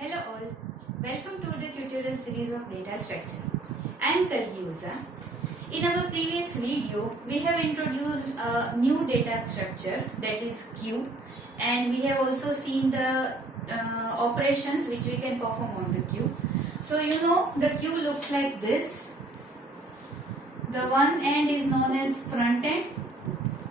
Hello all, welcome to the tutorial series of data structure. I am Kalgiusa. In our previous video, we have introduced a new data structure, that is queue, and we have also seen the operations which we can perform on the queue. So you know the queue looks like this. The one end is known as front end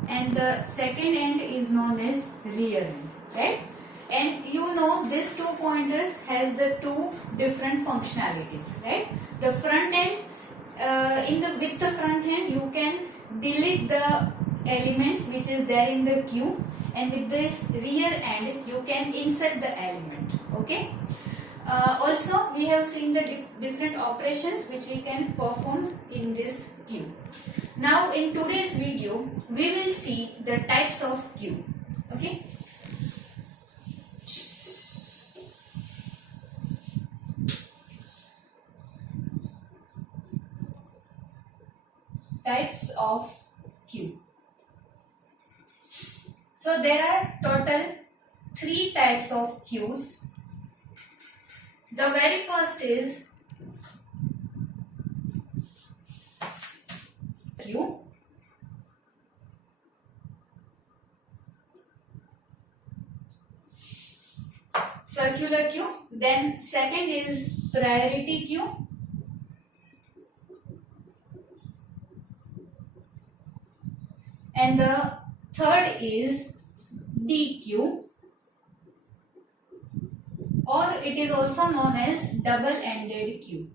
and the second end is known as rear end, right? And you know these two pointers has the two different functionalities, right? The front end, with the front end you can delete the elements which is there in the queue, and with this rear end you can insert the element. Okay. Also we have seen the different operations which we can perform in this queue. Now in today's video we will see the types of queue. Okay. Types of queue. So there are total 3 types of queues. The very first is queue. Circular queue. Then second is priority queue. And the third is D queue, or it is also known as double-ended queue.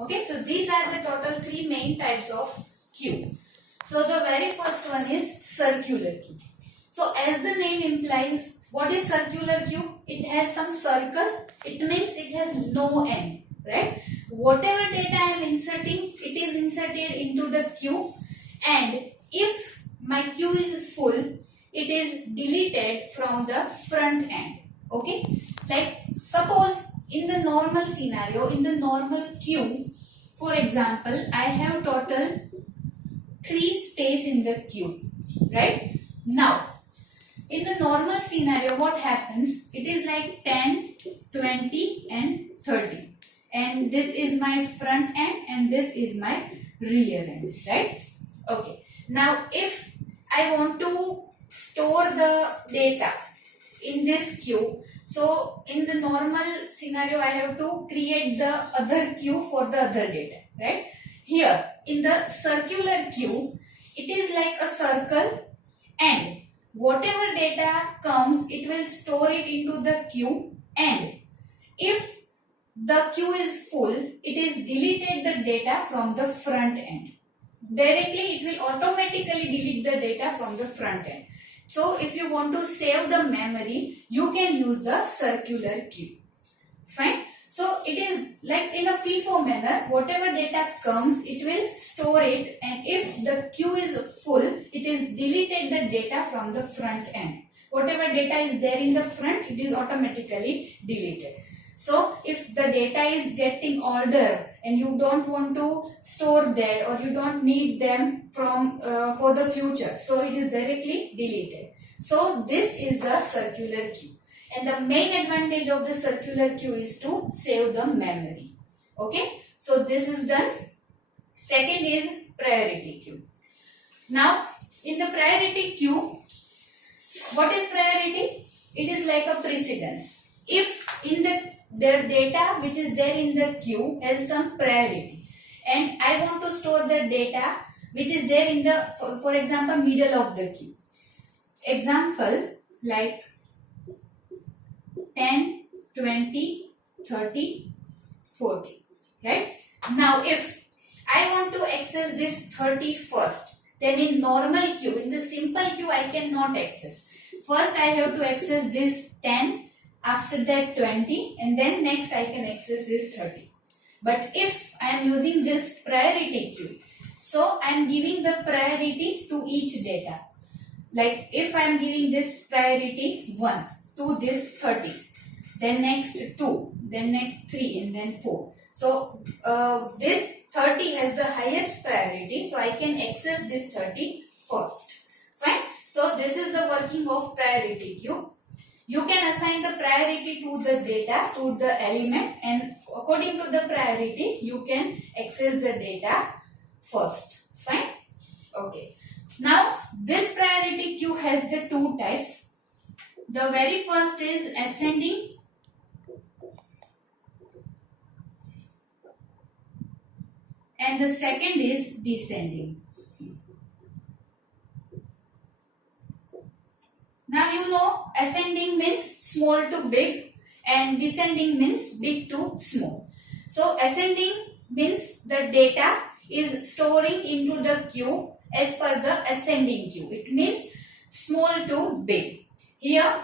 Okay, so these are the total 3 main types of queue. So the very first one is circular queue. So as the name implies, what is circular queue? It has some circle. It means it has no end, right? Whatever data I am inserting, it is inserted into the queue, and if my queue is full, it is deleted from the front end. Okay, like suppose in the normal scenario, in the normal queue, for example, I have total 3 space in the queue, right? Now in the normal scenario, what happens? It is like 10, 20 and 30. And this is my front end and this is my rear end, right? Okay. Now if I want to store the data in this queue, so in the normal scenario I have to create the other queue for the other data, right? Here in the circular queue, it is like a circle, and whatever data comes, it will store it into the queue, and if the queue is full, it is deleted the data from the front end. Directly it will automatically delete the data from the front end. So if you want to save the memory, you can use the circular queue. Fine. So it is like in a FIFO manner, whatever data comes, it will store it, and if the queue is full, it is deleted the data from the front end. Whatever data is there in the front, it is automatically deleted. So if the data is getting older and you don't want to store that, or you don't need them from for the future, so it is directly deleted. So this is the circular queue. And the main advantage of the circular queue is to save the memory. Okay, so this is done. Second is priority queue. Now in the priority queue, what is priority? It is like a precedence. If in the data which is there in the queue has some priority, and I want to store the data which is there in the, for example, middle of the queue. Example like 10, 20, 30, 40, right? Now if I want to access this 30 first, then in normal queue, in the simple queue, I cannot access. First I have to access this 10, after that 20, and then next I can access this 30. But if I am using this priority queue, so I am giving the priority to each data. Like if I am giving this priority 1 to this 30, then next 2, then next 3, and then 4. So this 30 has the highest priority, so I can access this 30 first. Fine. So this is the working of priority queue. You can assign the priority to the data, to the element, and according to the priority, you can access the data first. Fine? Okay. Now, this priority queue has the two types. The very first is ascending and the second is descending. Now you know ascending means small to big and descending means big to small. So ascending means the data is storing into the queue as per the ascending queue. It means small to big. Here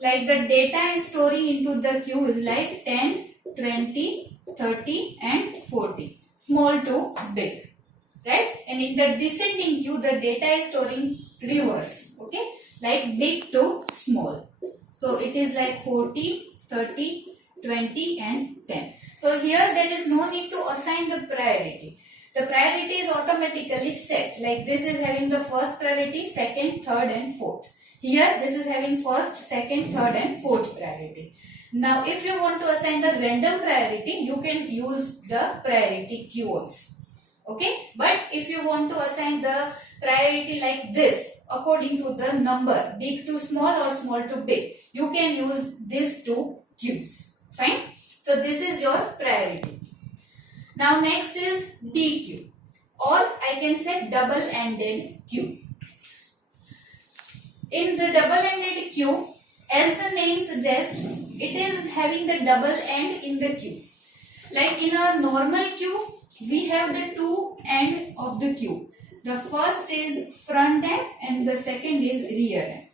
like the data is storing into the queue is like 10, 20, 30 and 40. Small to big. Right? And in the descending queue the data is storing reverse. Okay? Like big to small. So it is like 40, 30, 20 and 10. So here there is no need to assign the priority. The priority is automatically set. Like this is having the first priority, second, third and fourth. Here this is having first, second, third and fourth priority. Now if you want to assign the random priority, you can use the priority queue also. Okay, but if you want to assign the priority like this according to the number big to small or small to big, you can use these two queues. Fine. So this is your priority. Now next is D queue, or I can say double-ended queue. In the double-ended queue, as the name suggests, it is having the double end in the queue. Like in a normal queue, we have the two end of the queue. The first is front end and the second is rear end.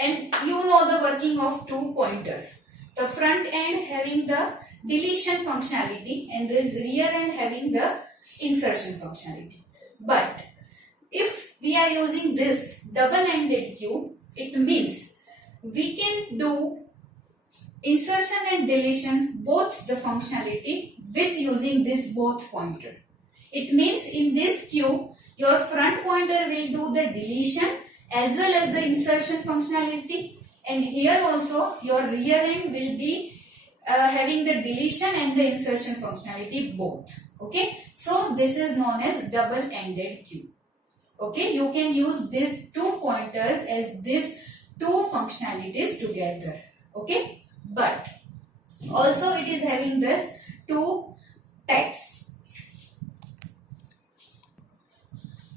And you know the working of two pointers. The front end having the deletion functionality and this rear end having the insertion functionality. But if we are using this double-ended queue, it means we can do insertion and deletion both the functionality with using this both pointer. It means in this queue, your front pointer will do the deletion as well as the insertion functionality, and here also your rear end will be having the deletion and the insertion functionality both. Okay, so this is known as double-ended queue. Okay, you can use these two pointers as these two functionalities together. Okay, but also it is having this two types.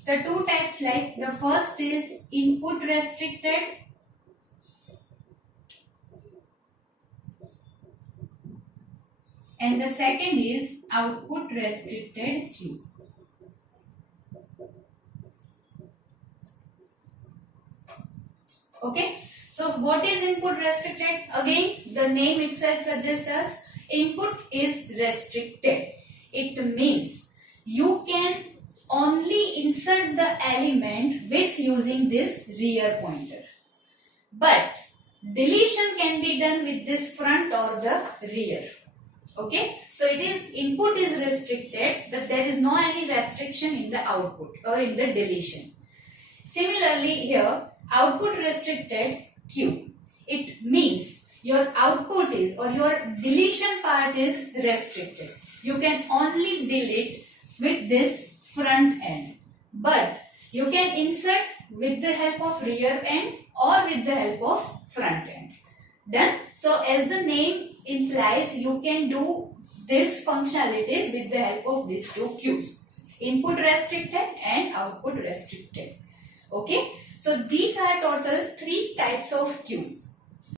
The two types, like the first is input restricted and the second is output restricted queue. Okay, so what is input restricted? Again, the name itself suggests us input is restricted. It means you can only insert the element with using this rear pointer, but deletion can be done with this front or the rear. Okay, so it is input is restricted, but there is no any restriction in the output or in the deletion. Similarly here, output restricted queue, it means your output is or your deletion part is restricted. You can only delete with this front end, but you can insert with the help of rear end or with the help of front end. Done. So as the name implies, you can do this functionalities with the help of these two queues, input restricted and output restricted. Okay, so these are total 3 types of queues.